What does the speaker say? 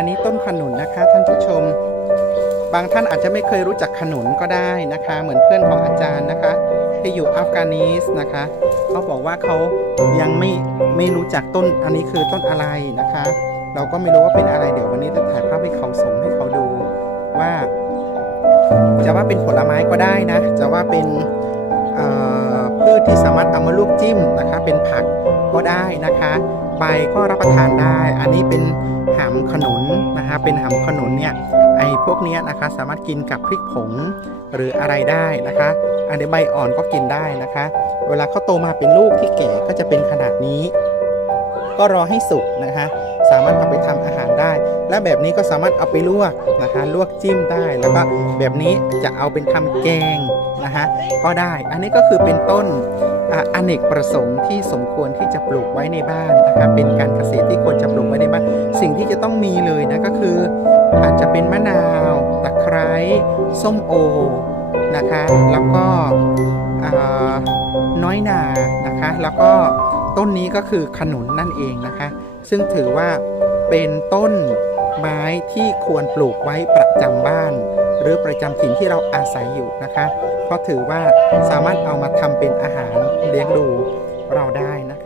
อันนี้ต้นขนุนนะคะ ท่านผู้ชม บางท่านอาจจะไม่เคยรู้จักขนุนก็ได้นะคะ เหมือนเพื่อนของอาจารย์นะคะที่อยู่อัฟกานิสนะคะเขาบอกว่าเขายังไม่ไม่รู้จักต้นอันนี้คือต้นอะไรนะคะ เราก็ไม่รู้ว่าเป็นอะไรเดี๋ยววันนี้จะถ่ายภาพให้เขาส่งให้เขาดูว่า จะว่าเป็นผลไม้ก็ได้นะ จะว่าเป็นพืชที่สามารถเอามาลวกจิ้มนะคะ เป็นผักก็ได้นะคะ ใบก็รับประทานได้ อันนี้เป็น หำขนุนนะคะเป็นหำขนุนเนี่ยไอ้พวกนี้นะคะสามารถกินกับพริกผงหรืออะไรได้นะคะ อันนี้ใบอ่อนก็กินได้นะคะ เวลาเขาโตมาเป็นลูกที่แก่ก็จะเป็นขนาดนี้ ก็รอให้สุกนะคะสามารถเอาไปทำอาหารได้ และแบบนี้ก็สามารถเอาไปลวกนะคะลวกจิ้มได้แล้วก็แบบนี้จะเอาเป็นทำแกงนะคะก็ได้ อันนี้ก็คือเป็นต้นอเนกประสงค์ที่สมควรที่จะปลูกไว้ในบ้านนะคะเป็นการเกษตรที่ควรจะปลูกไว้ในบ้าน สิ่งที่จะต้องมีเลยนะก็คือ อาจจะเป็นมะนาวตะไคร้ส้มโอนะคะ แล้วก็น้อยนานะคะ แล้วก็ ต้นนี้ก็คือขนุนนั่นเองนะคะ ซึ่งถือว่าเป็นต้นไม้ที่ควรปลูกไว้ประจำบ้าน หรือประจำถิ่นที่เราอาศัยอยู่นะคะ เพราะถือว่าสามารถเอามาทำเป็นอาหารเลี้ยงดูเราได้นะ